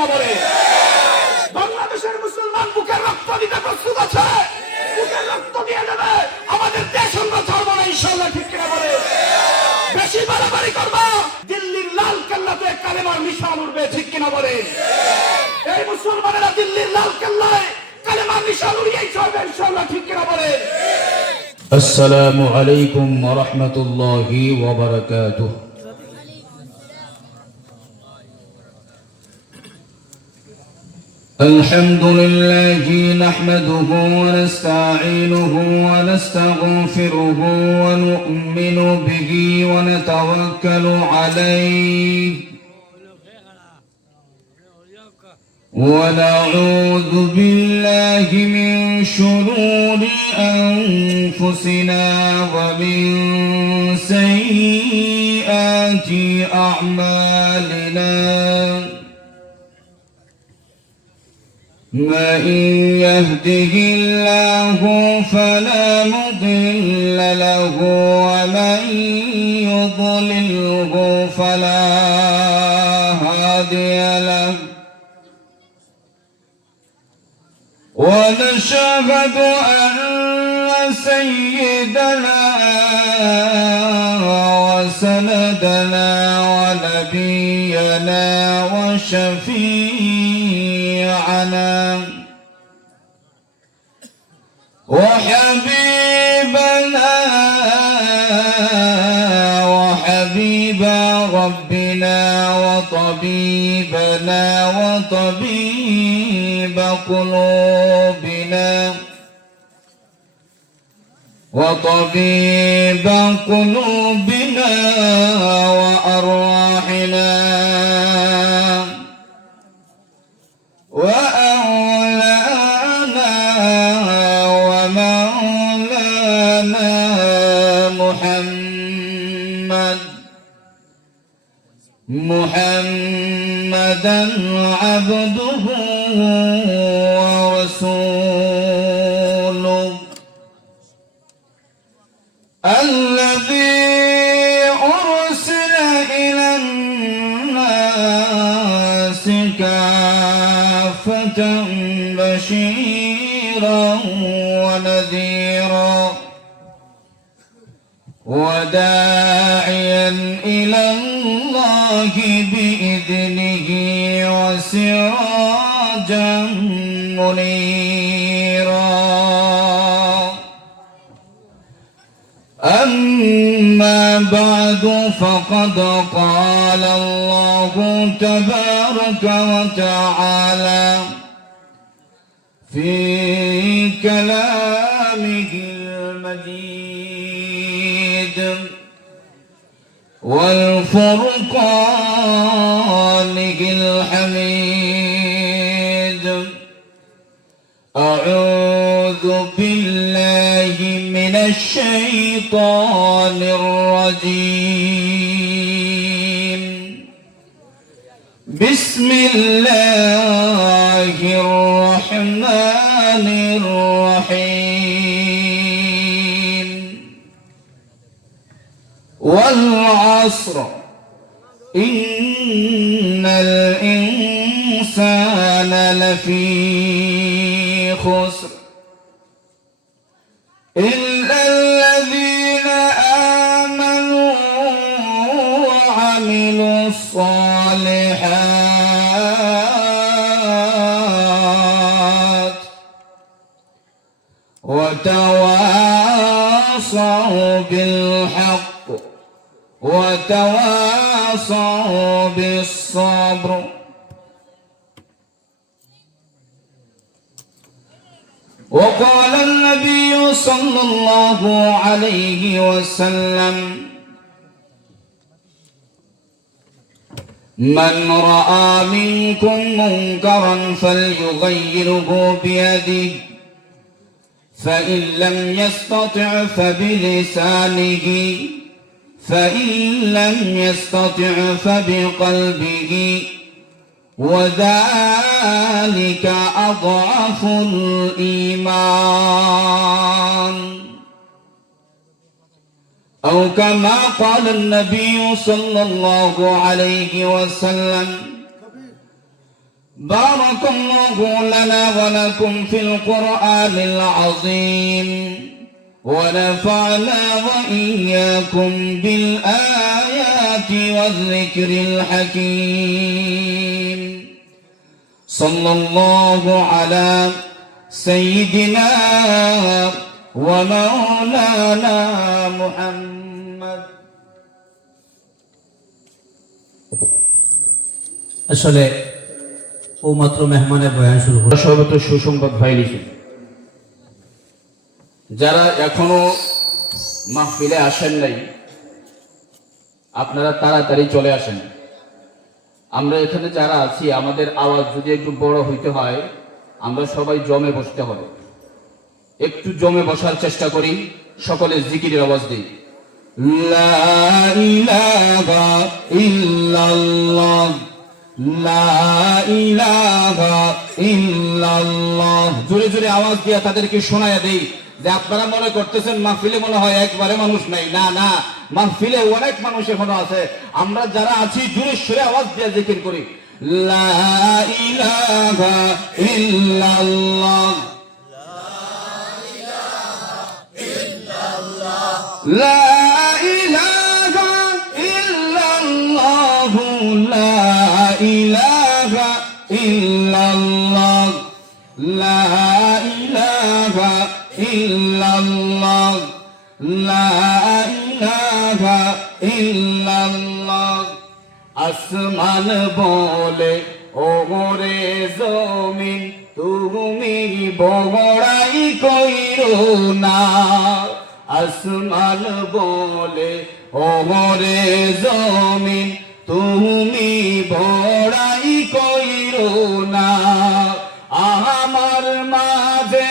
কিনা বলে? বাংলাদেশের মুসলমান বুকের রক্ত দিতে প্রস্তুত আছে, বুকের রক্ত দিয়ে দেবে, আমাদের দেশ আমরা ছাড়বো না ইনশাআল্লাহ, ঠিক কিনা বলে? বেশি বাড়াবাড়ি করবা, দিল্লির লাল কেল্লাতে কালেমার নিশান উঠবে, ঠিক কিনা বলে? এই মুসলমানেরা দিল্লির লাল কেল্লায় কালেমার নিশান উড়িয়েই চলবে ইনশাআল্লাহ, ঠিক কিনা বলে? আসসালামু আলাইকুম ওয়া রাহমাতুল্লাহি ওয়া বারাকাতুহু। الحمد لله نحمده ونستعينه ونستغفره ونؤمن به ونتوكل عليه ونعوذ بالله من شرور أنفسنا ومن سيئات أعمالنا من يهده الله فلا مضل له ومن يضلله فلا هادي له ونشهد أن سيدنا وسندنا ونبينا وشفيعنا وحبيبنا وحبيب ربنا وطبيبنا وطبيب قلوبنا وطبيب قلوبنا وأرواحنا وأولانا ومولانا محمدا عبده ورسوله الذي أرسل إلى الناس كافة بشيرا ونذيرا وداعيا إلى الله بإذنه وسراجا منيرا أما بعد فقد قال الله تبارك وتعالى في كلامه المجيد والفرقانه الحميد أعوذ بالله من الشيطان الرجيم بسم الله الرحمن الرحيم والعصر إن الإنسان لفي خسر إلا الذين آمنوا وعملوا الصالحات وتواصوا بالحق وتواصوا بالصبر. وقال النبي صلى الله عليه وسلم من رأى منكم منكرا فليغيره بيده فإن لم يستطع فبلسانه فإن لم يستطع فبقلبه وذلك أضعف الإيمان أو كما قال النبي صلى الله عليه وسلم بارك الله لنا ولكم في القرآن العظيم ونفعنا وإياكم بالآيات والذكر الحكيم صلى الله على سيدنا ومولانا محمد আসলে ও মাত্র মেহমানের বয়ান শুরু হলো। সর্বত সুসংবাদ ভাই লিখেন, যারা এখনো মাহফিলে আসেন নাই আপনারা তাড়াতাড়ি চলে আসেন। আমরা এখানে যারা আছি আমাদের আওয়াজ যদি একটু বড় হইতে হয় আমরা সবাই জমে বসতে হবে। একটু জমে বসার চেষ্টা করি, সকলে জিকিরের আওয়াজ দিই। লা ইলাহা ইল্লাল্লাহ লা ইলাহা ইল্লাল্লাহ। জোরে জোরে আওয়াজ দিয়ে তাদেরকে শোনায়া দেই যে আপনারা মনে করতেছেন মাহফিলে মনে হয় একবারে মানুষ নাই। না না, মাহফিলে অনেক মানুষ এখনো আছে। আমরা যারা আছি জোরে সোরে আওয়াজ দিয়ে জিকির করি, লা ইলাহা ইল্লাল্লাহ লা ইলাহা ইল্লাল্লাহ লা ইলাহা ইল্লাল্লাহ লা ইলাহা ইল্লাল্লাহ লা ইলাহা ইল্লাল্লাহ। আসমান বলে ওরে জমিন তুমি বড়াই কইরো না। আসমান বলে ওরে জমিন তুমি বড়াই কইরো না। আমার মাঝে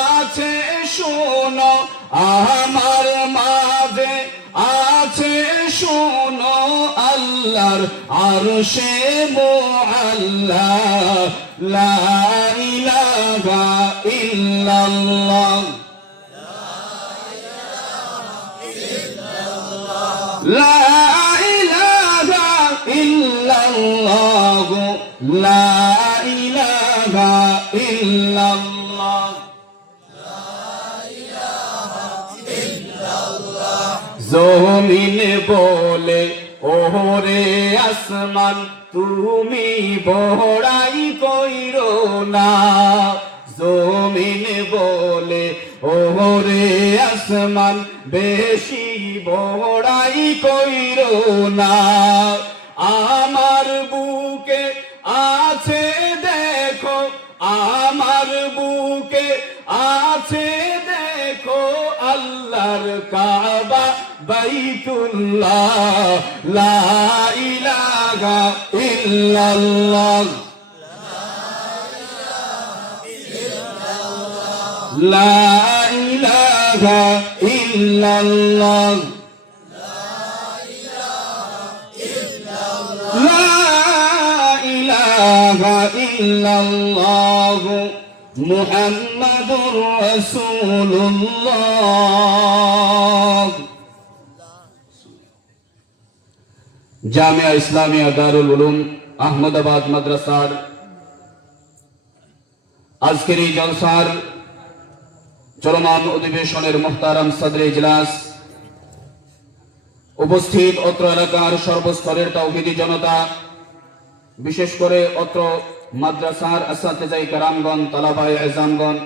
আছে শোনো, আমার মাঝে আছে শোনো আল্লাহর আরশে মুআল্লা। লা ইলাহা ইল্লাল্লাহ লা ইলাহা ইল্লাল্লাহ লা ইলাহা ইল্লাল্লাহ। জমিন বলে ওরে আসমান তুমি বড়াই কইরো না। জমিন বলে ওরে আসমান বেশি বড়াই কইরো না। আমার বুকে আছে দেখো, আমার বুকে আছে দেখো আল্লাহর কাবা বাইতুল্লাহ। লা ইলাহা ইল্লাল্লাহ লা ইলাহা ইল্লাল্লাহ লা ইলাহা ইল্লাল্লাহ মুহাম্মাদুর রাসূলুল্লাহ। জামিয়া ইসলামিয়া দারুল উলুম আহমদাবাদ মাদ্রাসার আজকের এই জলসার চলমান অধিবেশনের মুহতারাম সদরে ইজলাস, উপস্থিত অত্র এলাকার সর্বস্তরের তাওহীদি জনতা, বিশেষ করে অত্র মাদ্রাসার আসাতিজায়ে কেরামগণ, তালাবায়ে ইজামগণ,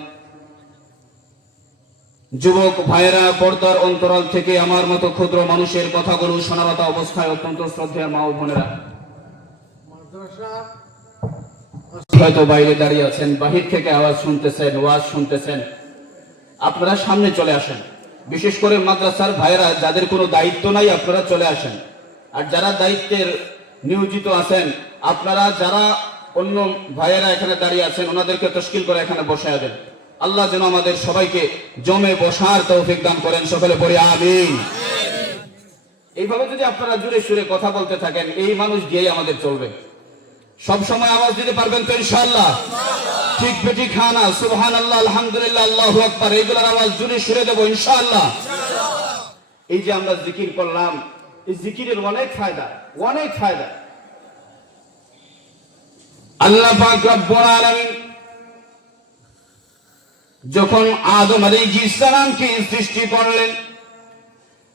যুবক ভাইয়েরা, পর্দার অন্তরাল থেকে আমার মতো ক্ষুদ্র মানুষের কথাগুলো শোনারত অবস্থায় অত্যন্ত শ্রদ্ধেয় মা ও বোনেরা, হয়তো বাইরে দাঁড়িয়ে আছেন, বাহির থেকে আওয়াজ শুনতেছেন, ওয়াজ শুনতেছেন, আপনারা সামনে চলে আসেন। বিশেষ করে মাদ্রাসার ভাইয়েরা যাদের কোনো দায়িত্ব নাই আপনারা চলে আসেন। আর যারা দায়িত্বের নিয়োজিত আছেন আপনারা, যারা অন্য ভাইয়েরা এখানে দাঁড়িয়ে আছেন ওনাদেরকে তশকিল করে এখানে বসায় দেন। আল্লাহ যেন আমাদের সবাইকে জমে বসার তৌফিক দান করেন, সকলে পড়ি আমিন। এইভাবে যদি আপনারা জুড়ে সুরে কথা বলতে থাকেন এই মানুষ দিয়েই আমাদের চলবে। সব সময় আওয়াজ দিতে পারবেন তো ইনশাআল্লাহ? ঠিক বেটি খানা সুবহানাল্লাহ আলহামদুলিল্লাহ আল্লাহু আকবার এইগুলোর আওয়াজ জুড়ে সুরে দেব ইনশাআল্লাহ। এই যে আমরা জিকির করলাম, এই জিকিরের অনেক ফায়দা, অনেক ফায়দা। আল্লাহ পাক রব্বুল আলামিন যখন আদম আলাইহিস সালামকে সৃষ্টি করলেন,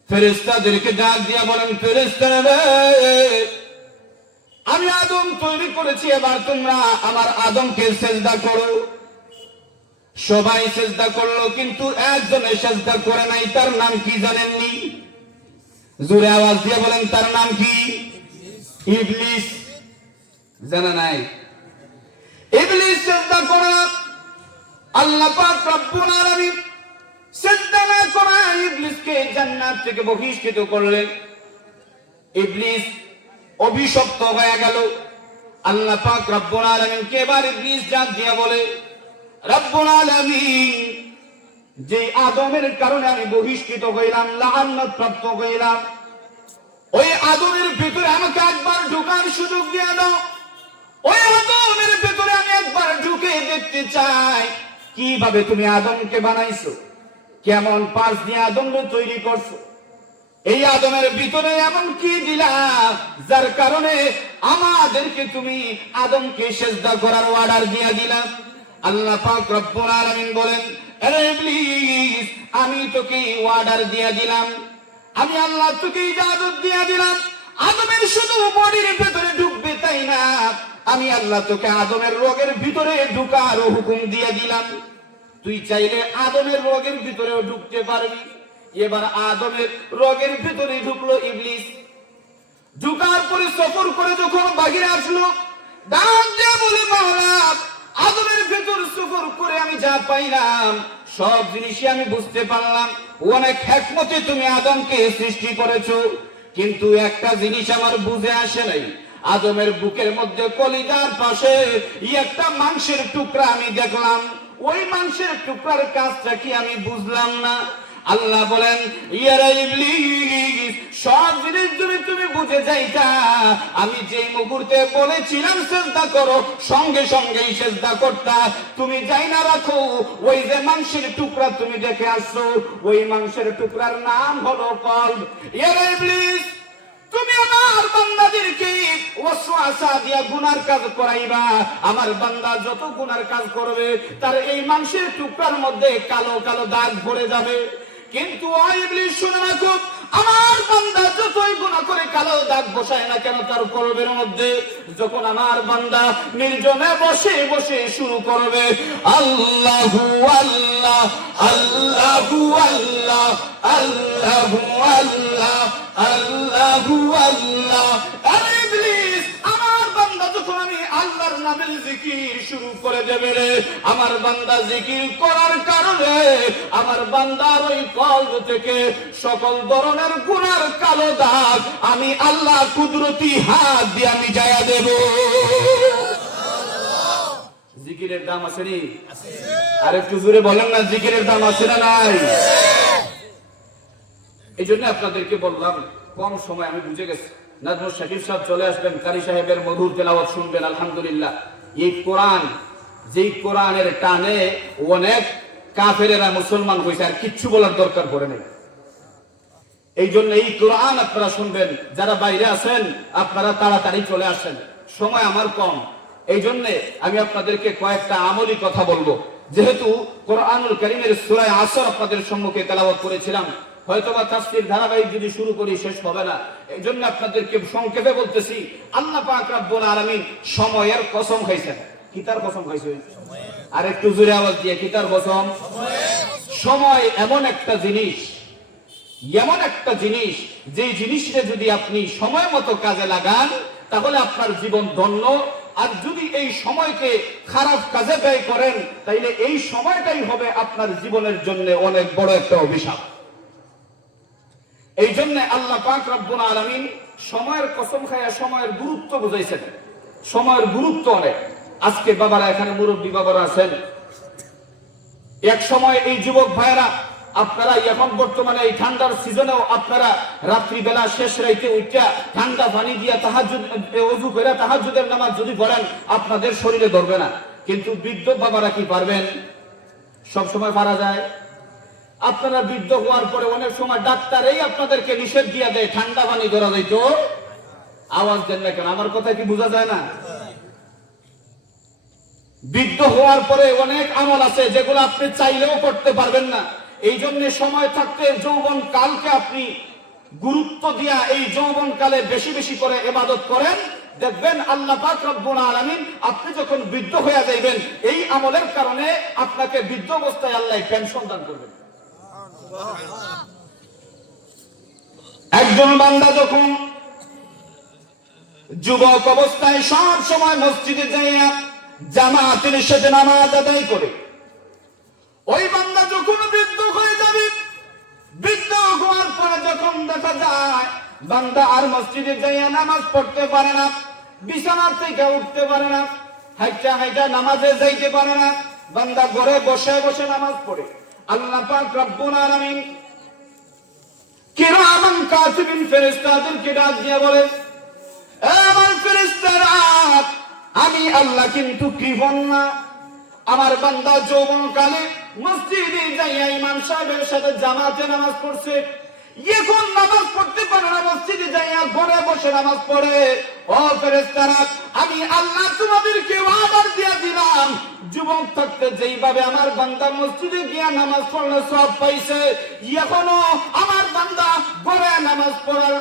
ফেরেশতাদেরকে ডাক দিয়া বলেন, ফেরেশতারা, আমি আদম তৈরি করেছি, এবার তোমরা আমার আদমকে সিজদা করো। সবাই সিজদা করলো, কিন্তু একজনে সিজদা করে নাই। তার নাম কি জানেননি? জোরে আওয়াজ দিয়ে বলেন, তার নাম কি? ইবলিস। জানা নাই? ইবলিস সিজদা করে না। আল্লাহ পাক রব্বুল আলামিন সিজদা না করা ইবলিসকে জান্নাত থেকে বহিষ্কৃত করলেন। ইবলিস অভিশপ্ত হয়ে গেল। আল্লাহ পাক রব্বুল আলামিনকে এবার ইবলিস ডাক দিয়া বলে, রব্বুল আলামিন, যে আদমের কারণে আমি বহিষ্কৃত হইলাম, লাআনত প্রাপ্ত হইলাম, ওই আদমের ভিতরে আমাকে একবার ঢোকার সুযোগ দিয়ে দাও। ওই আদমের ভিতরে আমি একবার ঢুকে দেখতে চাই কিভাবে তুমি আদমকে বানাইছো, কেমন পাশ দিয়ে আদমকে তৈরি করছো। এই আদমের ভিতরে এমন কি দিলা যার কারণে আমাদেরকে তুমি আদমকে সিজদা করার অর্ডার দিয়া দিলা। আল্লাহ পাক রব্বুল আলামিন বলেন, আরে ইবলিস, আমি তোকে অর্ডার দিয়া দিলাম, আমি আল্লাহ তোকে ইজাজত দিয়া দিলাম, আদমের শুধু বডির ভিতরে ঢুকবে তাই না, আমি আল্লাহ তোকে আদমের রোগের ভিতরে ঢুকার হুকুম দিয়ে দিলাম। তুই চাইলে আদমের রোগের ভিতরেও ঢুকতে পারবি। এবার আদমের রোগের ভিতরে ঢুকলো ইবলিস। ঢুকার পরে সফর করে যখন বাহিরে আসলো, ডাক দিয়ে বলে, মাওলা, আদমের ভিতর সফর করে আমি যা পাইলাম সব জিনিসই আমি বুঝতে পারলাম। অনেক হিকমতে তুমি আদমকে সৃষ্টি করেছো, কিন্তু একটা জিনিস আমার বুঝে আসে নাই। আদমের বুকের মধ্যে কলিজার পাশে একটা মাংসের টুকরা আমি দেখলাম, ওই মাংসের টুকরার কাজটা কি আমি বুঝলাম না। আল্লাহ বলেন, ইয়া ইবলিস, সব জিনিস যদি তুমি বুঝে যাইতা, আমি যেই মুহূর্তে বলেছিলাম সিজদা করো, সঙ্গে সঙ্গেই সিজদা করতা। তুমি যাই না রাখো, ওই যে মাংসের টুকরা তুমি দেখে আসছো, ওই মাংসের টুকরার নাম হলো কলব। ইয়া ইবলিস, তুমি আমার বান্দাদেরকে ওয়াসওয়াসা দিয়া গুনার কাজ করাইবা। আমার বান্দা যত গুনার কাজ করবে, তার এই মাংসের টুকরার মধ্যে কালো কালো দাগ ভরে যাবে। কিন্তু ও ইবলিস, শুনে রাখো, আমার বান্দা যতই গুনাহ করে কালো দাগ বসায় না কেন তার কলবের মধ্যে, যখন আমার বান্দা নির্জনে বসে বসে শুরু করবে, আল্লাহু আল্লাহ, আল্লাহু আল্লাহ, আল্লাহু আল্লাহ, আল্লাহু আল্লাহ, আরে ইবলিস, আমার বান্দা যখন আমি আল্লাহর নামের জিকির শুরু করে দেবে রে, আমার বান্দা জিকির করার কারণে আমার বান্দার ওই কলব থেকে সকল ধরনের গুনার কালো দাগ আমি আল্লাহ কুদরতি হাত দিয়ে আমি মিটাইয়া দেব। জিকিরের দাম আছে নি? আর একটু জোরে বলেন না, জিকিরের দাম আছে না নাই? এই জন্য আপনাদেরকে বললাম, কম সময় আমি বুঝে গেছি। নাজমুল শাকিব সাহেব চলে আসবেন, কারি সাহেবের মধুর তেলাওয়াত শুনবেন। আলহামদুলিল্লাহ, এই কোরআন, যেই কোরআনের টানে অনেক কাফেরেরা মুসলমান হয়েছে, আর কিচ্ছু বলার দরকার পড়ে নেই। এই জন্য এই কোরআন আপনারা শুনবেন। যারা বাইরে আছেন আপনারা তাড়াতাড়ি চলে আসেন, সময় আমার কম। এই জন্য আমি আপনাদেরকে কয়েকটা আমলি কথা বলবো। যেহেতু কোরআনুল কারীমের সূরা আসর আপনাদের সম্মুখে তেলাওয়াত করেছিলাম, হয়তোবা তাফসীর ধারাবাহিক যদি শুরু করি শেষ হবে না। এই জন্য আপনাদেরকে সংক্ষেপে বলতেছি, আল্লাহ পাক রব্বুল আলামিন সময়ের কসম খাইছেন। কি তার কসম খাইছেন? আর একটু জোরে আওয়াজ দিয়ে, কি তার কসম? সময় এমন একটা জিনিস, এমন একটা জিনিস, যে জিনিসটা যদি আপনি সময় মতো কাজে লাগান তাহলে আপনার জীবন ধন্য। আর যদি এই সময়কে খারাপ কাজে ব্যয় করেন তাইলে এই সময়টাই হবে আপনার জীবনের জন্য অনেক বড় একটা অভিশাপ। এই জন্য আল্লাহ পাক রব্বুল আলামিন সময়ের কসম খায়া সময়ের গুরুত্ব বুঝাইছেন। সময়ের গুরুত্ব অনেক। আজকে বাবারা, এখানে মুরব্বী বাবারা আছেন, এক সময় এই যুবক ভাইয়েরা আপনারা এখন বর্তমানে এই ঠান্ডার সিজনেও আপনারা রাত্রিবেলা শেষ রাইতে উঠা ঠান্ডা পানি দিয়া তাহাজ্জুদ ওযু করে তাহাজ্জুদের নামাজ যদি পড়েন আপনাদের শরীরে ধরবে না। কিন্তু বৃদ্ধ বাবারা কি পারবেন? সব সময় পারা যায়? আপনারা বৃদ্ধ হওয়ার পরে অনেক সময় ডাক্তারই আপনাদেরকে নিষেধ দিয়ে দেয় ঠান্ডা পানি ধরা যাইতো। আওয়াজ দেন না কেন? আমার কথা কি বোঝা যায় না? বৃদ্ধ হওয়ার পরে অনেক আমল আছে যেগুলো আপনি চাইলেও করতে পারবেন না। এই জন্য সময় থাকতে যৌবন কালকে আপনি গুরুত্ব দিয়া এই যৌবন কালে বেশি বেশি করে ইবাদত করেন, দেখবেন আল্লাহ পাক রব্বুল আলামিন আপনি যখন বৃদ্ধ হয়ে যাইবেন এই আমলের কারণে আপনাকে বৃদ্ধ অবস্থায় আল্লাহ পেনশন দান করবেন। একজন বান্দা যখন যুবক অবস্থায় সব সময় মসজিদে যাইয়া জামাতের সাথে নামাজ আদায় করে, ওই বান্দা যখন বৃদ্ধ হয়ে যাবে, বৃদ্ধ হওয়ার পরে যখন দেখা যায় বান্দা আর মসজিদে যাইয়া নামাজ পড়তে পারে না, বিছানা থেকে উঠতে পারে না, হাইটা হাইটা নামাজে যাইতে পারে না, বান্দা ঘরে বসে বসে নামাজ পড়ে, আল্লাহ পাক রব্বুল আলামিন কিরামান কাতিবিন ফেরেশতাদেরকে ডাক দিয়ে বলে, আমার ফেরেশতারা, আমি আল্লাহ কিন্তু কৃপণ না। আমার বান্দা যৌবনকালে মসজিদে যাইয়া ইমাম সাহেবের সাথে জামাতে নামাজ পড়ছে, এখন নামাজ পড়তে পারে না, মসজিদে যাইয়া ঘরে বসে নামাজ পড়ে। ও ফেরেশতারা, আমি আল্লাহ তোমাদেরকে ওয়াদা দিয়ে দিলাম, যুবক থাকতে যেইভাবে আমার বান্দা মসজিদে গিয়া নামাজ পড়লে সব পাইছে, এখনো আমার বান্দা ঘরে নামাজ পড়ার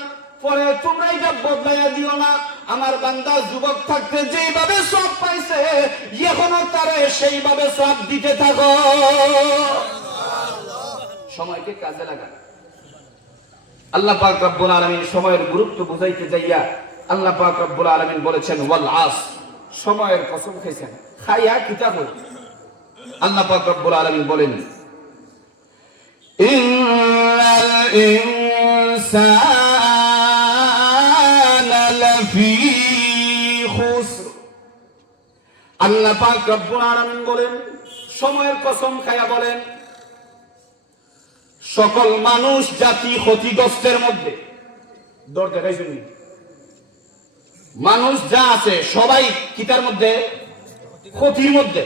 পরে তোমরা এটা বদলাইয়া দিও না। আমার বান্দা যুবক থাকতে যেইভাবে সব পাইছে, এখনো তারে সেইভাবে সব দিতে থাকো। সময়কে কাজে লাগা। আল্লাহ পাক রব্বুল আলামিন সময়ের গুরুত্ব বুঝাইতে যাইয়া আল্লাহ পাক রব্বুল আলামিন বলেছেন ওয়াল আস, সময়ের কসম খাইছেন। খাইয়া কিতাব আল্লাহ পাক রব্বুল আলামিন বলেন, ইন্নাল ইনসানা লাফি খুসর। আল্লাহ পাক রব্বুল আলামিন বলেন, সময়ের কসম খাইয়া বলেন, সকল মানুষ জাতি ক্ষতিগ্রস্তের মধ্যে। দর দেখাই শুনি, মানুষ যা আছে সবাই কিতার মধ্যে? ক্ষতির মধ্যে।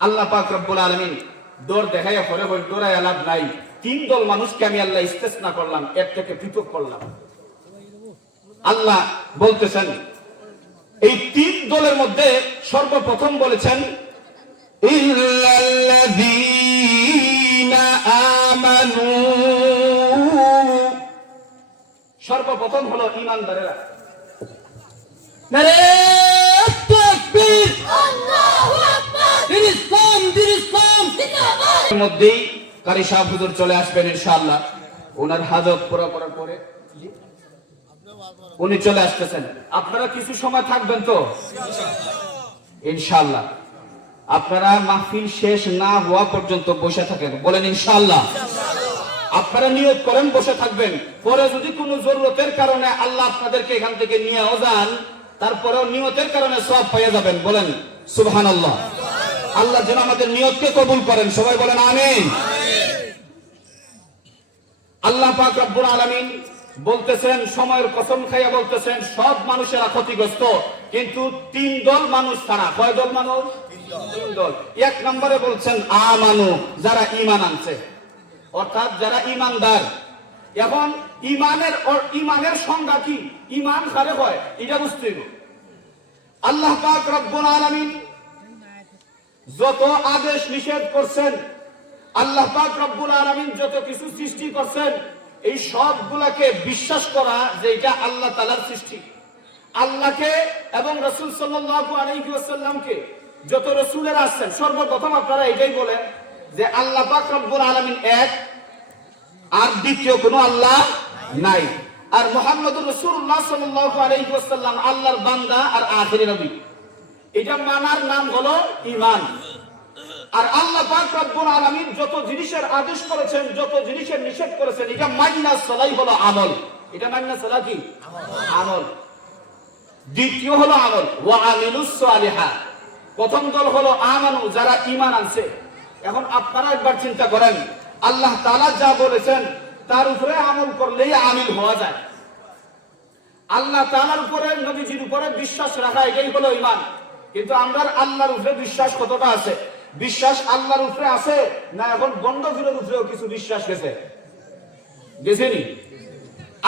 আল্লাহ পাক রব্বুল আলামিন দর দেখাইয়া পরে বল, দৌড়ায় লাভ নাই, তিন দল মানুষকে আমি আল্লাহ ইস্তেসনা করলাম, এর থেকে পৃথক করলাম। আল্লাহ বলতেছেন এই তিন দলের মধ্যে সর্বপ্রথম বলেছেন ইল্লাল্লাযীনা আমানু, সর্বপ্রথম হলো ঈমানদারেরা। নারে তাকবীর, আল্লাহু আকবার, দিন ইসলাম, দিন ইসলাম জিন্দাবাদ। এর মধ্যেই কারি সাহেব হুজুর চলে আসবেন ইনশাআল্লাহ, ওনার হাজত পুরো করার পরে উনি চলে আসতেছেন। আপনারা কিছু সময় থাকবেন তো ইনশাআল্লাহ? আপনারা মাহফিল শেষ না হওয়া পর্যন্ত বসে থাকেন, বলেন ইনশাআল্লাহ। আপনারা নিয়ত করেন বসে থাকবেন, পরে যদি কোনো জরুরতের কারণে আল্লাহ আপনাদেরকে এখান থেকে নিয়েও যান, তারপরেও নিয়তের কারণে সওয়াব পেয়ে যাবেন, বলেন সুবহানাল্লাহ। আল্লাহ যেন আমাদের নিয়তকে কবুল করেন, সবাই বলেন আমিন। আল্লাহ পাক রব্বুল আলামিন বলতেছেন, সময়ের কসম খাইয়া বলতেছেন, সব মানুষেরা ক্ষতিগ্রস্ত, কিন্তু তিন দল মানুষ ছাড়া। কয় দল মানুষ? তিন দল। এক নম্বরে বলছেন আমানু, যারা ঈমান আনছে, অর্থাৎ যারা ঈমানদার। এখন ঈমানের সংজ্ঞা কি? ঈমান কারে হয় এটা বুঝতে হবে। আল্লাহ পাক রব্বুল আলামিন যত আদেশ নিষেধ করছেন, আল্লাহ পাক রব্বুল আলামিন যত কিছু সৃষ্টি করছেন, এই সবগুলাকে বিশ্বাস করা যে এটা আল্লাহ তাআলার সৃষ্টি। আল্লাহকে এবং রাসূল সাল্লাল্লাহু আলাইহি ওয়াসাল্লামকে যত রাসূলেরা আসছেন, সর্বপ্রথম আপনারা এটাই বলেন যে আল্লাহ পাক রব্বুল আলামিন এক, আর দ্বিতীয় কোনো আল্লাহ নাই। আর মুহাম্মদুর রাসূলুল্লাহ সাল্লাল্লাহু আলাইহি ওয়াসাল্লাম আল্লাহর বান্দা আর আখিরি নবী। এটা মানার নাম হলো ঈমান। আর আল্লাহ পাক রব্বুল আলামিন যত জিনিসের আদেশ করেছেন, যত জিনিসের নিষেধ করেছেন, এটা মাইনা চলাই হলো আমল। এটা মাইনা চলা কি? আমল। দ্বিতীয় হলো আমল, ওয়া আমিলুস সালিহাত। প্রথম দল হলো আমানু, যারা ঈমান আনছে। এখন আপনারা একবার চিন্তা করেন, আল্লাহ তাআলা যা বলেছেন তার উপরে আমল করলেই আমিল হওয়া যায়। আল্লাহ তাআলার উপরে, নবীজির উপরে বিশ্বাস রাখা, এটাই হলো ঈমান। কিন্তু আমরা আল্লাহর উপরে বিশ্বাস কতটা আছে? বিশ্বাস আল্লাহর উপরে আছে না এখন গন্ডফিরের উপরেও কিছু বিশ্বাস গেছে? গেছেনি?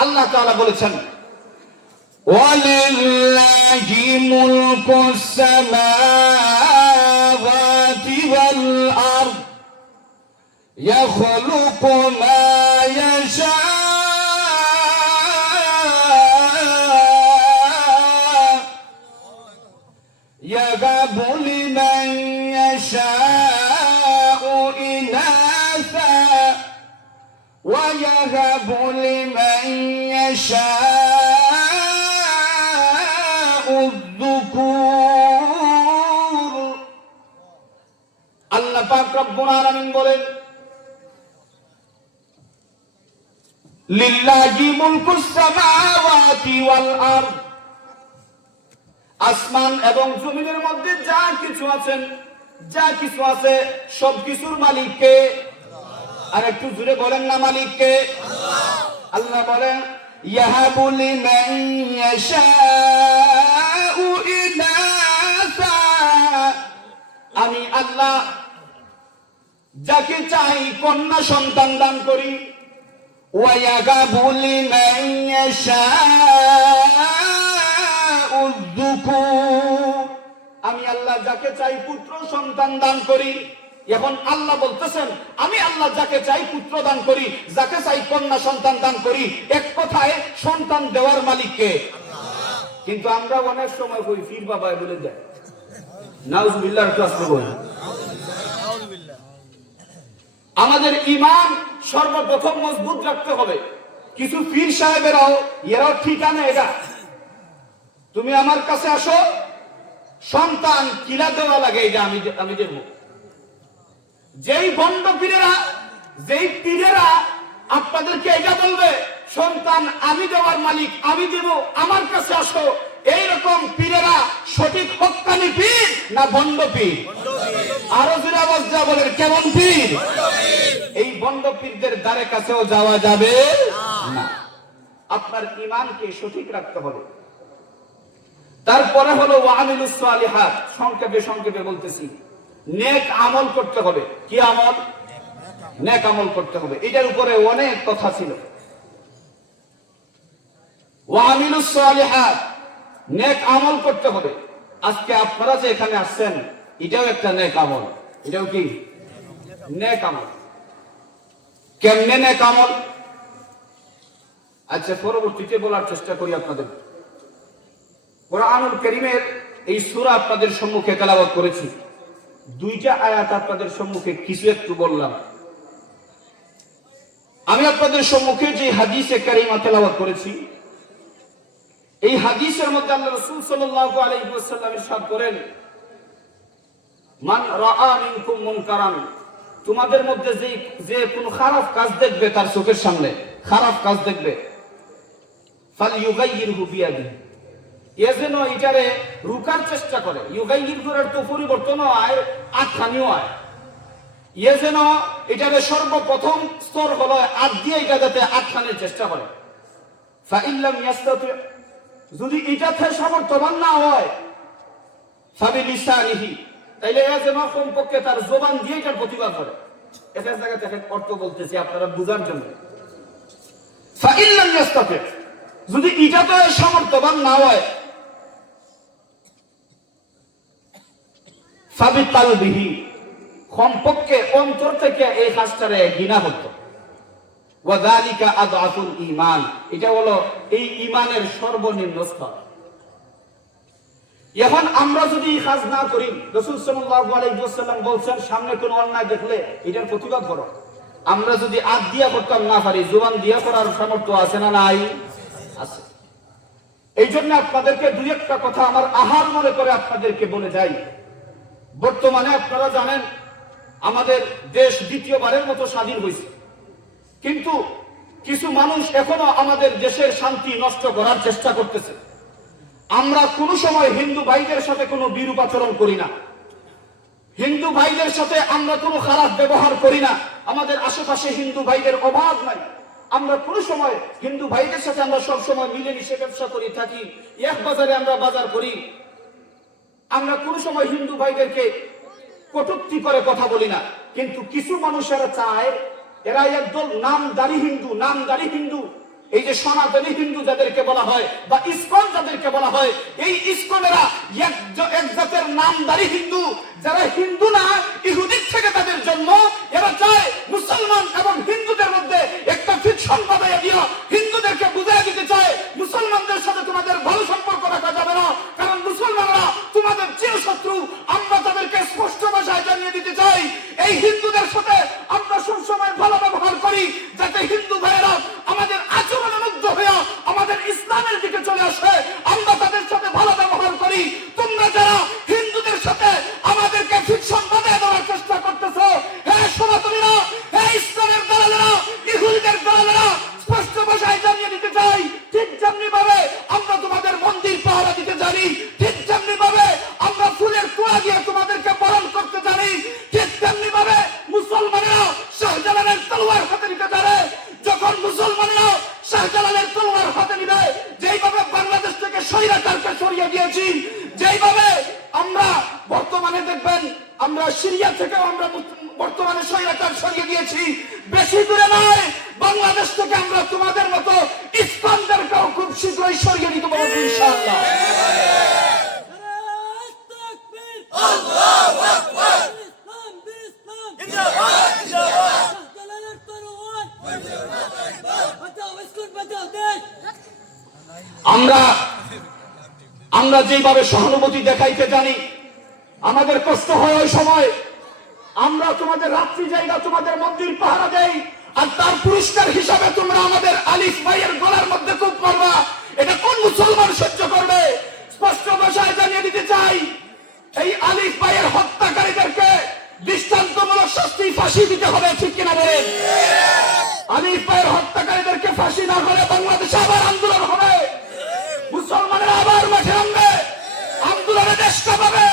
আল্লাহ তাআলা বলেছেন ওয়ালিল্লাহি মুলকুস সামাওয়াতি يخلق ما يشاء يهب لمن يشاء إناثا ويهب لمن يشاء الذكور আল্লাহ পাক রব্বুল আলামিন বলেন লিল্লাহি মুলকুস সামাওয়াতি ওয়াল আরদ, আসমান এবং জমিনের মধ্যে যা কিছু আছে সব কিছুর মালিক কে? আর একটু জোরে বলেন না, মালিক কে? আল্লাহ বলেন ইয়াহাবু লিমান ইয়াশাউ ইনাসা, আমি আল্লাহ যাকে চাই কন্যা সন্তান দান করি। ওয়া ইয়াহাবু লিমান ইয়াশাউ যুকুর, আমি আল্লাহ যাকে চাই পুত্র সন্তান দান করি। এখন আল্লাহ বলতেছেন আমি আল্লাহ যাকে চাই পুত্র দান করি, যাকে চাই কন্যা সন্তান দান করি। এক কথায় সন্তান দেওয়ার মালিক কে? কিন্তু আমরা অনেক সময় কই পীর বাবা বলে দেয়, নাউজুবিল্লাহ। আমাদের ঈমান সর্বপ্রথম মজবুত রাখতে হবে। কিছু পীর সাহেবেরাও এরাও ঠিকানা এটা, তুমি আমার কাছে আসো, সন্তান কিলা দেওয়া লাগে এটা আমি দেব। যেই বন্ড পীরেরা, যেই পীরেরা আপনাদেরকে এটা বলবে সন্তান আমি দেওয়ার মালিক, আমি দেব, আমার কাছে আসো, এইরকম পীরেরা সঠিক হক্কানি পীর না বন্ড পীর? আরো জোরে আওয়াজ দেওয়া বলেন, কেমন পীর? এই বন্ড পীরদের দ্বারে কাছেও যাওয়া যাবে না। আপনার ঈমানকে সঠিক রাখতে হবে। তারপরে হলো ওয়ামিলুস সালিহাত, সংক্ষেপে বলতেছি, নেক আমল করতে হবে। কি আমল? নেক আমল করতে হবে। এটার উপরে অনেক কথা ছিল। ওয়ামিলুস সালিহাত, নেক আমল করতে হবে। আজকে আপনারা যে এখানে আসছেন এটাও একটা নেক আমল। এটাও কি নেক আমল? কেমনে নেক আমল? আচ্ছা, পরবর্তীতে বলার চেষ্টা করি আপনাদের। কোরআনুল কারীমের এই সূরা আপনাদের সম্মুখে তেলাওয়াত করেছি। দুইটা আয়াত আপনাদের সম্মুখে কিছু একটু বললাম। আমি আপনাদের সম্মুখে যে হাদিসে কারীমা তেলাওয়াত করেছি, এই হাদিসের মধ্যে আল্লাহ রাসূল সাল্লাল্লাহু আলাইহি ওয়াসাল্লাম ইরশাদ করেন, মান রাআ মিনকুম মুনকারান, তোমাদের মধ্যে যে কোন খারাপ কাজ দেখবে, তার চোখের সামনে খারাপ কাজ দেখবে, ফালইউগাইয়িরহু বিয়াদিহি, এ যেন এটারে রুকার চেষ্টা করে। ইউগাইয়ির করার তো পরিবর্তন হয়, আটখানিও হয়। এ যেন এটারে সর্বপ্রথম স্তর হলো আট দিয়ে এটা যাতে আটখানির চেষ্টা করে। ফাইল্লাম ইয়াস্তাতি, যদি এটাতে সমর্থবান না হয়, ফাবিলিসানিহি, তাইলে এ যেন কমপক্ষে তার জবান দিয়ে এটার প্রতিবাদ করে। এটা জায়গা থেকে অর্থ বলতেছি আপনারা বুঝার জন্য। ফাইল্লাম ইয়াস্তাতি, যদি এটাতে সমর্থবান না হয়, ফাবিকালবিহি, কমপক্ষে অন্তর থেকে এই কাজটারে ঘৃণা হতো। ওয়াযালিকা আযআফুল ঈমান, এটা হলো এই ঈমানের সর্বনিম্ন স্তর। এখন আমরা যদি এই কাজ না করি, রাসূল সাল্লাল্লাহু আলাইহি ওয়াসাল্লাম বলেন সামনে কোন অন্যায় দেখলে এটার প্রতিবাদ করো। আমরা যদি আদ দিয়া করতাম না পারি, জবান দিয়া করার সামর্থ্য আছে না নাই? আছে। এই জন্য আপনাদেরকে দুই একটা কথা আমার আহার মনে করে আপনাদেরকে বলে যাই। বর্তমানে আপনারা জানেন আমাদের দেশ দ্বিতীয়বারের মতো স্বাধীন হয়েছে, কিন্তু কিছু মানুষ এখনো আমাদের দেশের শান্তি নষ্ট করার চেষ্টা করতেছে। আমরা কোনো সময় হিন্দু ভাইদের সাথে কোনো বিরূপ আচরণ করি না, হিন্দু ভাইদের সাথে আমরা কোনো খারাপ ব্যবহার করি না। আমাদের আশেপাশে হিন্দু ভাইদের অভাব নাই। আমরা কোনো সময় হিন্দু ভাইদের সাথে আমরা সব সময় মিলেমিশে ব্যবসা করি থাকি, এক বাজারে আমরা বাজার করি। আমরা কোন সময় হিন্দু ভাইদেরকে কটূক্তি করে কথা বলি না। কিন্তু কিছু মানুষেরা চায়, এরা একদল নামদারি হিন্দু, এই যে সনাতনী হিন্দু যাদেরকে বলা হয় বা ইসকন যাদেরকে বলা হয়, এই ইসকনেরা এক জাতের নামদারি হিন্দু, যারা হিন্দু না, ইহুদির থেকে তাদের জন্ম। এরা চায় দিয়া হিন্দুদেরকে বুঝিয়ে দিতে চায় মুসলমানদের সাথে তোমাদের ভালো সম্পর্ক রাখা যাবে না, কারণ মুসলমানরা তোমাদের চিরশত্রু। আমরা তাদেরকে স্পষ্ট ভাষায় জানিয়ে দিতে চাই, এই হিন্দুদের সাথে আমরা সবসময় ভালো ব্যবহার করি, যাতে হিন্দু ভাইয়েরা আমাদের আচরণে মুগ্ধ হইয়া আমাদের ইসলামের দিকে চলে আসে। আমরা তাদের সাথে ভালো ব্যবহার করি। তোমরা যারা হিন্দুদের সাথে আমাদেরকে ফিকশন বানিয়ে দেওয়ার চেষ্টা করতেছো, হ্যাঁ সনাতনীরা, হ্যাঁ ইসলামের দালালেরা, ইহুদিদের দালালেরা, স্পষ্ট ভাষায় জানিয়ে দিতে চাই, ঠিক যেমনি ভাবে আমরা তোমাদের মন্দির পাহারা দিতে জানি, ঠিক যেমনি ভাবে আমরা ফুলের তোড়া দিয়ে তোমাদেরকে বরণ করতে জানি, ঠিক তেমনি ভাবে মুসলমানেরা শাহজালালের তলোয়ার হাতে নিতে জানে। যখন মুসলমানেরা শাহজালালের তলোয়ার হাতে নিবে, যেইভাবে বাংলাদেশ থেকে স্বৈরাচারকে সরিয়ে দিয়েছি, যেইভাবে আমরা বর্তমানে দেখবেন আমরা সিরিয়া থেকেও আমরা বর্তমানে স্বৈরাচার সরিয়ে দিয়েছি, বেশি দূরে নয়, বাংলাদেশ থেকে আমরা তোমাদের মতো ইস্কন্দারকেও খুব শীঘ্রই সরিয়ে দিতে পারবো ইনশাআল্লাহ। আমরা যেভাবে সহানুভূতি দেখাইতে জানি, আমাদের কষ্ট হয় ওই সময় আমরা তোমাদের রাত্রি জায়গা তোমাদের মন্দির পাহারা দেই, আর তার পুরস্কার হিসাবে তোমরা আমাদের আলিফ ভাইয়ের গলার মধ্যে কূপ মারবা। এটা কোন মুসলমান সহ্য করবে? স্পষ্ট ভাষায় জানিয়ে দিতে চাই, এই আলিফ ভাইয়ের হত্যাকারীদেরকে দৃষ্টান্তমূলক শাস্তি, ফাঁসি দিতে হবে, ঠিক কিনা বলেন? আলিফ ভাইয়ের হত্যাকারীদেরকে ফাঁসি না হলে বাংলাদেশে আবার আন্দোলন হবে, মুসলমানেরা আবার মাঠে নামবে, আন্দোলনে দেশ কাঁপাবে,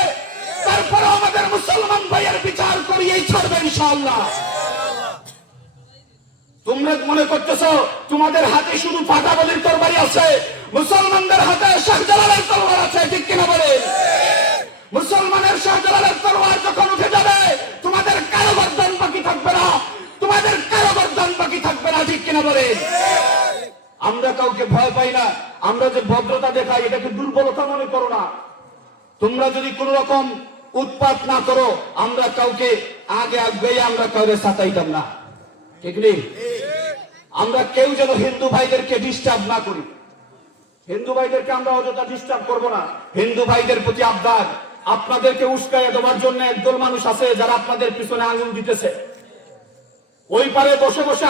তারপরে আমাদের মুসলমান ভাইয়ের বিচার করিয়েই ছাড়বে ইনশাআল্লাহ। তোমরা মনে করতেছো তোমাদের হাতে শুধু ফাটা বলির তরবারি আছে, মুসলমানদের হাতে শাহজালালের তরবারি আছে, ঠিক কিনা বলে? মুসলমানের শাহজালালের তরবারি যখন উঠে যাবে, তোমাদের কারো গর্দান বাকি থাকবে না, তোমাদের কারো গর্দান বাকি থাকবে না, ঠিক কিনা বলে? আমরা কাউকে ভয় পাই না, আমরা যে ভদ্রতা দেখাই এটাকে দুর্বলতা মনে করো না। তোমরা যদি কোন রকম উৎপাত না করো, আমরা কাউকে আগে আমরা কাউকে সাতাইতাম না, ঠিক নেই? আমরা কেউ যেন হিন্দু ভাইদেরকে ডিস্টার্ব না করি, হিন্দু ভাইদেরকে আমরা অযথা ডিস্টার্ব করব না। হিন্দু ভাইদের প্রতি আবদার, আপনাদেরকে উস্কাইয়া দেওয়ার জন্য একদল মানুষ আছে যারা আপনাদের পিছনে আঙুল দিতেছে, ওই পারে বসে বসে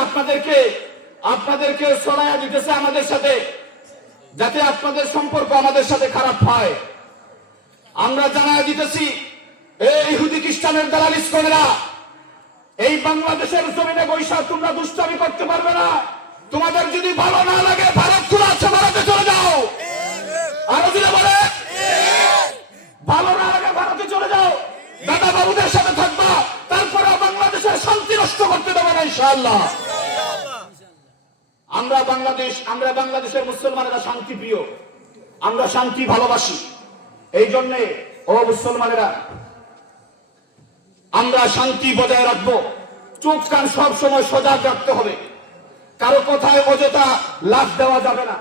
আপনাদেরকে ছড়াইয়া দিতেছে আমাদের সাথে, যাতে আপনাদের সম্পর্ক আমাদের সাথে খারাপ হয়। আমরা জানাই দিতেছি, এই ইহুদি খ্রিস্টানের দালাল ইসকনেরা এই বাংলাদেশের জমিনে বৈশাখ তোমরা দুষ্টামি করতে পারবে না। তোমাদের যদি ভালো না লাগে, ভারত খোলা আছে, ভারতে চলে যাও। আরো যদি বলে ভালো না লাগে ভারতে চলে যাও, দাদা বাবুদের সাথে থাকবা, তারপরে বাংলাদেশের শান্তি নষ্ট করতে দেবো না ইনশাআল্লাহ। আমরা বাংলাদেশের মুসলমানেরা শান্তি প্রিয়, আমরা শান্তি ভালোবাসি। এই জন্যে ও মুসলমানেরা, আমরা শান্তি বজায় রাখবো, চোখ কান সব সময় সজাগ রাখতে হবে, কারো কথায় অযথা লাফ দেওয়া যাবে না।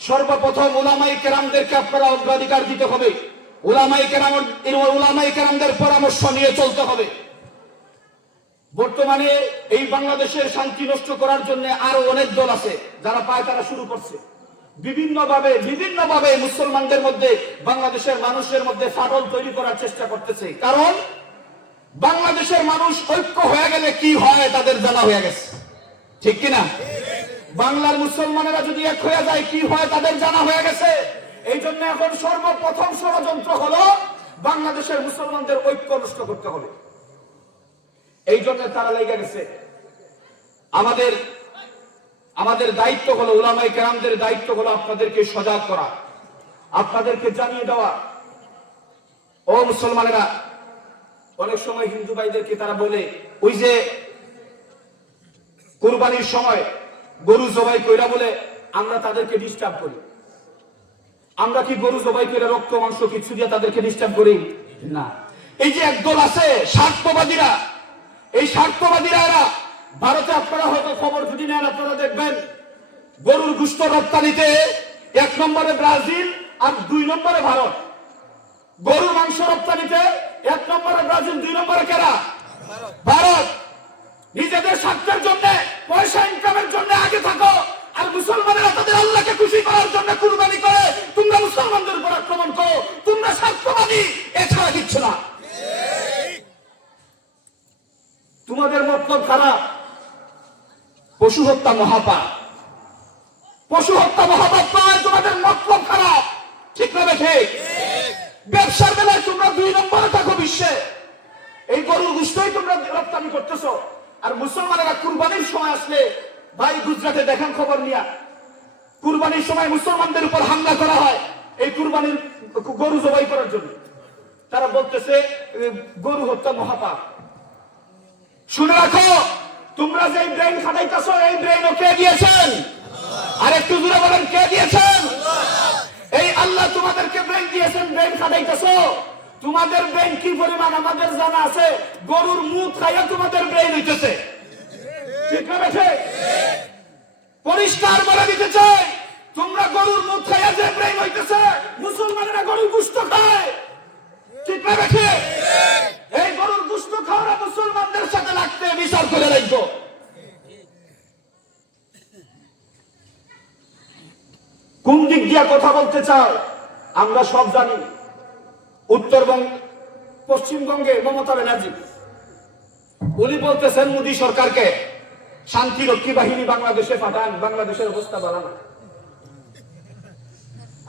সর্বপ্রথম উলামায়ে কেরামদেরকে আপনারা অগ্রাধিকার দিতে হবে, উলামায়ে কেরামদের পরামর্শ নিয়ে চলতে হবে। বর্তমানে এই বাংলাদেশের শান্তি নষ্ট করার জন্য আরো অনেক দল আছে যারা পায়তারা শুরু করছে, বিভিন্নভাবে মুসলমানদের মধ্যে, বাংলাদেশের মানুষের মধ্যে ফাটল তৈরি করার চেষ্টা করতেছে। কারণ বাংলাদেশের মানুষ ঐক্য হয়ে গেলে কি হয় তাদের জানা হয়ে গেছে, ঠিক কিনা? বাংলার মুসলমানেরা যদি এক হয়ে যায় কি হয় তাদের জানা হয়ে গেছে। এই জন্য এখন সর্বপ্রথম ষড়যন্ত্র হলো বাংলাদেশের মুসলমানদের ঐক্য নষ্ট করতে হবে। এই জন্য তারা লেগে গেছে। আমাদের দায়িত্ব হলো, উলামায়ে কেরামদের দায়িত্ব হলো আপনাদেরকে সজাগ করা, আপনাদেরকে জানিয়ে দেওয়া। ও মুসলমানেরা, অনেক সময় হিন্দু ভাইদেরকে তারা বলে, ওই যে কুরবানির সময় গরু জবাই কইরা বলে আমরা তাদেরকে ডিস্টার্ব করি। আমরা কি গরু জবাই করে রক্ত মাংস কিছু দিয়ে তাদেরকে ডিস্টার্ব করি না। এই যে একদল আছে স্বার্থবাদীরা, এই স্বার্থবাদীরা এরা ভারতে, আপনারা হয়তো খবর যদি নেন আপনারা দেখবেন গরুর গোশত রপ্তানিতে 1 নম্বরে ব্রাজিল আর 2 নম্বরে ভারত। গরুর মাংস রপ্তানিতে 1 নম্বরে ব্রাজিল, 2 নম্বরে কারা? ভারত। নিজেদের স্বার্থের জন্য, পয়সা ইনকামের জন্য আগে থাকো, আর মুসলমানেরা তাদের আল্লাহকে খুশি করার জন্য কুরবানি করে তোমরা মুসলমানদের উপর আক্রমণ করো। তোমরা স্বার্থবাদী, এছাড়া কিচ্ছু না। তোমাদের মতলব খারাপ। পশু হত্যা মহাপাপ, পশু হত্যা মহাপাপ নয়, তোমাদের মতলব খারাপ। ঠিক না ঠিক? ব্যবসার বেলায় তোমরা 2 নম্বরে থাকো বিশ্বে। এই গরুর গোশতই তোমরা রপ্তানি করতেছো, আর মুসলমানেরা কুরবানির সময় আসলে, ভাই গুজরাটে দেখেন খবর নিয়া, কুরবানির সময় মুসলমানদের উপর হামলা করা হয় এই কুরবানির গরু জবাই করার জন্য। তারা বলতেছে গরু হত্যা মহাপাপ। শুনে রাখো, তোমরা যে ব্রেন খাটাইতেছো, এই ব্রেনও কে দিয়েছেন? আর একটু জোরে বলেন, কে দিয়েছেন? এই আল্লাহ তোমাদেরকে ব্রেন দিয়েছেন, ব্রেন খাটাইতেছো। তোমাদের ব্রেন কি পরিমাণ আমাদের জানা আছে। গরুর মুখ খাইয়া তোমাদের ব্রেন হইতেছে। ঠিক না বেঠে? পরিষ্কার বলে দিতে চাই, তোমরা গরুর মুখ খাইয়া যে ব্রেন হইতেছে, মুসলমানেরা গরুর গোশত খায়। ঠিক না বেঠে? এই গরুর গোশত খাওয়া মুসলমানদের সাথে লাগতে বিচার করে রাখবো। কোন দিক দিয়া কথা বলতে চাও আমরা সব জানি। উত্তরবঙ্গ, পশ্চিমবঙ্গে মমতা ব্যানার্জি, উনি বলতেছেন মোদী সরকারকে শান্তিরক্ষী বাহিনী বাংলাদেশে পাঠান, বাংলাদেশের অবস্থা ভালো না।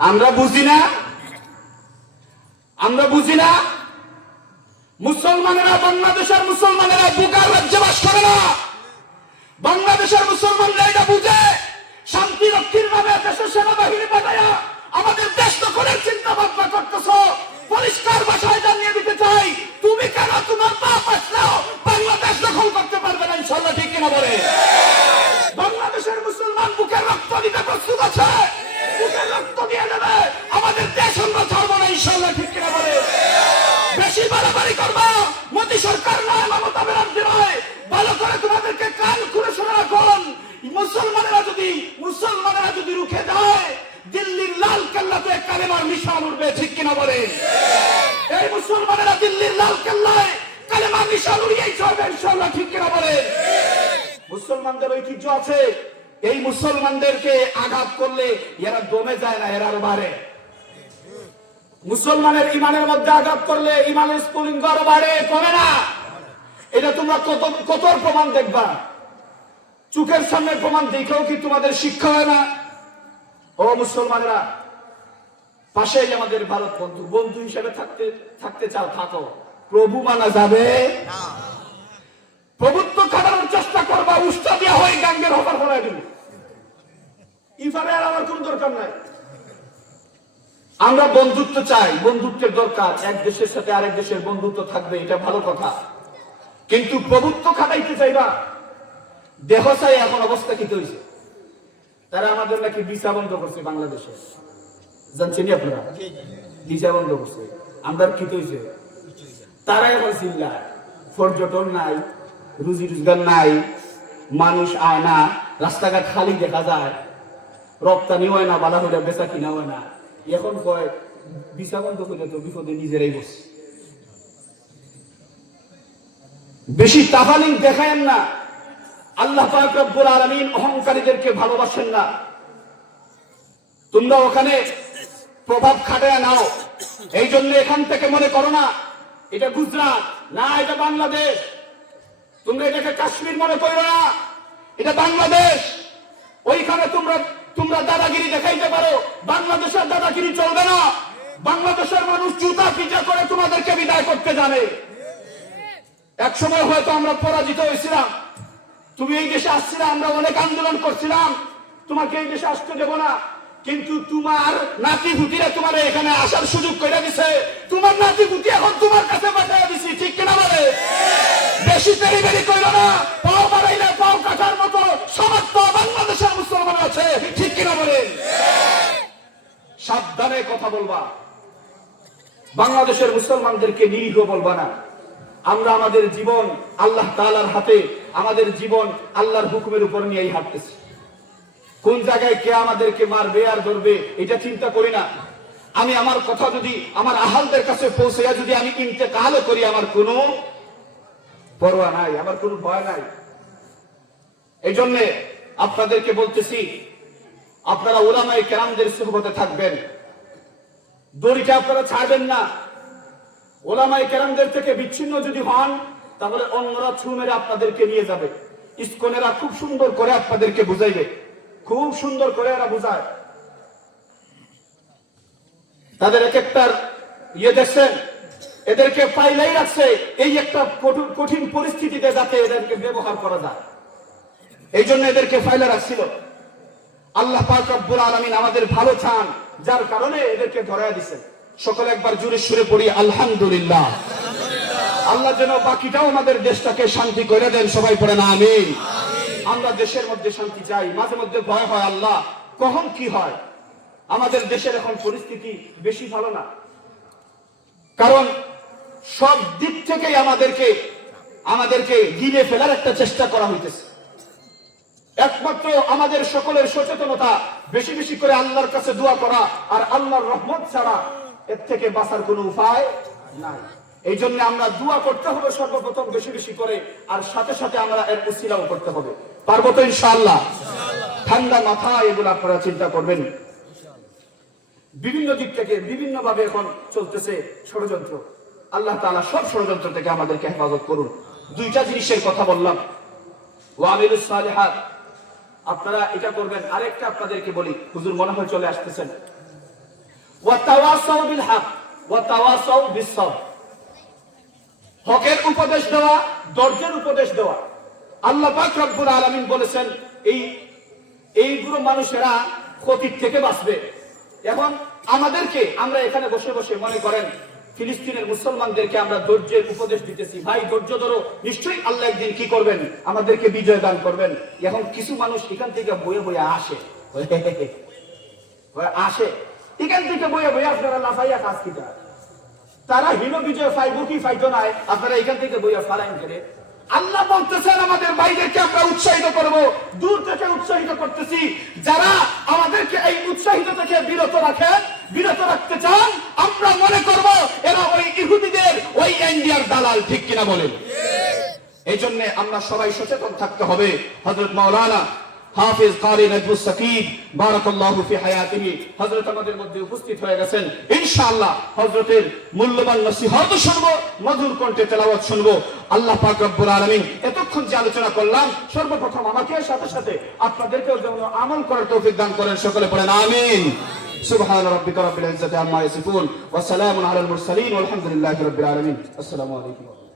আমরা বুঝি না, আমরা বুঝি না। মুসলমানেরা, বাংলাদেশের মুসলমানেরা বুকার রাজ্যে বাস করে না। বাংলাদেশের মুসলমানরা এটা বুঝে, শান্তি রক্ষীর নামে দেশের সেনাবাহিনী পাঠায়া আমাদের দেশ দখলের চিন্তা ভাবনা করতেছ। পরিষ্কার ভাষায় জানিয়ে দিতে চাই, তুমি কেন তোমার বাপ আসলেও বাংলাদেশ দখল করতে পারবে না, ইনশাল্লাহ। ঠিক কিনা বলে? বাংলাদেশের মুসলমান বুকের রক্ত দিতে প্রস্তুত আছে, বুকের রক্ত দিয়ে দেবে। আমাদের দেশ আমরা ছাড়বো না, ইনশাল্লাহ। ঠিক কিনা বলে? বেশি বাড়াবাড়ি করবো, মোদী সরকার নয়, মমতা ব্যানার্জি নয়। ভালো করে তোমাদেরকে কান খুলে শুনে রাখুন, মুসলমানেরা যদি রুখে যায়, দিল্লির লাল কেল্লাতে কালেমার নিশান উঠবে। ঠিক কিনা বলে? এই মুসলমানেরা দিল্লির লাল কেল্লায় কালেমার নিশান উড়িয়েই চলবে, ইনশাআল্লাহ। ঠিক কিনা বলে? মুসলমানদের ঐতিহ্য আছে, এই মুসলমানদেরকে আঘাত করলে এরা দমে যায় না, এরা আরো বাড়ে। মুসলমানের ইমানের মধ্যে আঘাত করলে ইমানের স্ফুলিঙ্গ আরো বাড়ে, কমে না। এটা তোমরা কত প্রমাণ দেখবা। চোখের সামনে প্রমাণ দেখেও কি তোমাদের শিক্ষা হয় না? ও মুসলমানেরা, পাশেই আমাদের ভারত বন্ধু, বন্ধু হিসেবে থাকতে চাও, থাকো। প্রভু মানা যাবে? প্রভুত্ব খাটানোর চেষ্টা করবা, উস্তা দিয়া হয়ে গাঙ্গের হবার হয়ে দিল। ইফারে আর আমার কোন দরকার নাই। আমরা বন্ধুত্ব চাই, বন্ধুত্বের দরকার। এক দেশের সাথে আরেক দেশের বন্ধুত্ব থাকবে, এটা ভালো কথা। কিন্তু প্রভুত্ব খাটাইতে চাইবা, দেহ চাই। এখন অবস্থা কি হয়েছে? তারা আমাদের নাকি ভিসা বন্ধ করছে বাংলাদেশে, জানছেন আপনারা? ভিসা বন্ধ করছে। আমরা কি হয়েছে? তারা এখন চিল্লায়, পর্যটন নাই, রুজি রোজগার নাই, মানুষ আয় না, রাস্তাঘাট খালি দেখা যায়, রপ্তানি হয় না, বালা হইলে বেচা কিনা হয় না। এখন কয় ভিসা বন্ধ করলে তো বিপদে নিজেরাই বসে। বেশি তাফালিং দেখায়েন না। আল্লাহ পাক রব্বুল আলামিন অহংকারীদেরকে ভালোবাসেন না। তোমরা ওখানে প্রভাব খাটায় নাও, এই জন্য এখান থেকে মনে করো না এটা গুজরাট, না এটা বাংলাদেশ। তোমরা এটাকে কাশ্মীর মনে করো না, এটা বাংলাদেশ। ওইখানে তোমরা দাদাগিরি দেখাইতে পারো, বাংলাদেশের দাদাগিরি চলবে না। বাংলাদেশের মানুষ জুতা পিজা করে তোমাদেরকে বিদায় করতে জানে। এক সময় হয়তো আমরা পরাজিত হয়েছিলাম, তুমি এই দেশে আসছিলে, আমরা অনেক আন্দোলন করছিলাম, তোমাকে এই দেশে আসতে দেবো না। কিন্তু তোমার নাতি পুতিরা তোমার এখানে আসার সুযোগ করে দিছে, তোমার নাতি পুতি এখন তোমার কাছে পাঠিয়ে দিছি। ঠিক কিনা বলে? বেশি তেড়িবেড়ি করো না, পাও বাড়াইলে পাও কাটার মতো সমর্থ বাংলাদেশের মুসলমান আছে। ঠিক কিনা বলে? সাবধানে কথা বলবা, বাংলাদেশের মুসলমানদেরকে নিরীহ বলবা না। আমরা আমাদের জীবন আল্লাহ তাআলার হাতে, আমাদের জীবন আল্লাহর হুকুমের উপর নিয়েই হাঁটতেছি। কোন জায়গায় কে আমাদেরকে মারবে আর ধরবে এটা চিন্তা করি না। আমি আমার কথা যদি আমার আহালদের কাছে পৌঁছে যদি আমি ইন্তেকালও করি, আমার কোনো পরোয়া নাই, আমার কোনো ভয় নাই। এই জন্যে আপনাদেরকে বলতেছি, আপনারা উলামায়ে কেরামদের সুহবতে থাকবেন, দড়িটা আপনারা ছাড়বেন না। উলামায়ে কেরামদের থেকে বিচ্ছিন্ন যদি হন, তাহলে অন্যরা ছু মেরে আপনাদেরকে নিয়ে যাবে। ইসকনেরা খুব সুন্দর করে আপনাদেরকে বুঝাইবে, খুব সুন্দর করে এরা বুঝায়। তাদের এক একটার দেখছেন, এদেরকে পাইলাই রাখছে এই একটা কঠিন পরিস্থিতিতে যাতে এদেরকে ব্যবহার করা যায়, এই জন্য এদেরকে ফাইলা রাখছিল। আল্লাহ পাক রব্বুল আলামিন আমাদের ভালো চান, যার কারণে এদেরকে ধরায় দিচ্ছেন। সকলে একবার জোরে সুরে পড়ি আলহামদুলিল্লাহ। আল্লাহ যেন বাকিটাও আমাদের দেশটাকে শান্তি করে দেন, সবাই পড়েন আমিন। আমরা দেশের মধ্যে শান্তি চাই, মাঝে মধ্যে ভয় হয় আল্লাহ কখন কি হয়। আমাদের দেশের এখন পরিস্থিতি বেশি ভালো না, কারণ সব দিক থেকেই আমাদেরকে গিলে ফেলার একটা চেষ্টা করা হইতেছে। একমাত্র আমাদের সকলের সচেতনতা, বেশি বেশি করে আল্লাহর কাছে দোয়া করা, আর আল্লাহর রহমত ছাড়া এর থেকে বাঁচার কোনো উপায় নাই। এই জন্য আমরা দোয়া করতে হবে সর্বপ্রথম বেশি বেশি করে, আর সাথে সাথে আমরা এর উসিলাও করতে হবে। পারবো তো ইনশাআল্লাহ? ঠান্ডা মাথায় এগুলো আপনারা চিন্তা করবেন। বিভিন্ন দিক থেকে বিভিন্ন ভাবে এখন চলতেছে ষড়যন্ত্র। আল্লাহ তাআলা সব ষড়যন্ত্র থেকে আমাদেরকে হেফাজত করুন। দুইটা জিনিসের কথা বললাম, ওয়ামিলুস সালিহাত, আপনারা এটা করবেন। আরেকটা আপনাদেরকে বলি, হুজুর মনে হয় চলে আসতেছেন, ওয়া তাওয়াসাউ বিল হক ওয়া তাওয়াসাউ বিস সবর, হকের উপদেশ দেওয়া, ধৈর্যের উপদেশ দেওয়া। আল্লাহ পাক রব্বুল আলামিন বলেছেন এইগুলো মানুষেরা ক্ষতির থেকে বাঁচবে। এখন আমরা এখানে বসে বসে মনে করেন ফিলিস্তিনের মুসলমানদেরকে আমরা ধৈর্যের উপদেশ দিতেছি, ভাই ধৈর্য ধরো, নিশ্চয়ই আল্লাহ একদিন কি করবেন, আমাদেরকে বিজয় দান করবেন। এখন কিছু মানুষ এখান থেকে বয়ে বয়ে আসে এখান থেকে বয়ে বয়ে আপনারা লাফাইয়া কাজ কিটা, তারা হীন বিজয় পাইব কি পাইতো না, আপনারা এখান থেকে বইয়া ফালাইন করে। আল্লাহ বলতেছেন আমাদের ভাইদেরকে আমরা উৎসাহিত করব, দূর থেকে উৎসাহিত করতেছি। যারা আমাদেরকে এই উৎসাহিত থেকে বিরত রাখতে চান, আমরা মনে করব এরা ওই ইহুদিদের, ওই ইন্ডিয়ার দালাল, ঠিক কিনা বলেন? এই জন্য আমরা সবাই সচেতন থাকতে হবে। হযরত মাওলানা হাফিজ কারি নাজমুস সাকিব বারাকাল্লাহু ফি হায়াতিহি হযরত আমাদের মধ্যে উপস্থিত হয়ে গেছেন। ইনশাআল্লাহ হযরতের মূল্যবান নসিহত শুনবো, মধুর কণ্ঠে তেলাওয়াত শুনবো। আল্লাহ পাক রব্বুল আলামিন এতক্ষণ যে আলোচনা করলাম, সর্বপ্রথম আমাকে সাথে সাথে আপনাদেরকেও যেন আমল করার তৌফিক দান করেন। সকলে পড়েন আমিন। সুবহান রাব্বিকা রাব্বিল ইজ্জাতি আম্মা ইয়াসিফুন ওয়া সালামুন আলাল মুরসালিন ওয়ালহামদুলিল্লাহি রাব্বিল আলামিন। আসসালামু আলাইকুম।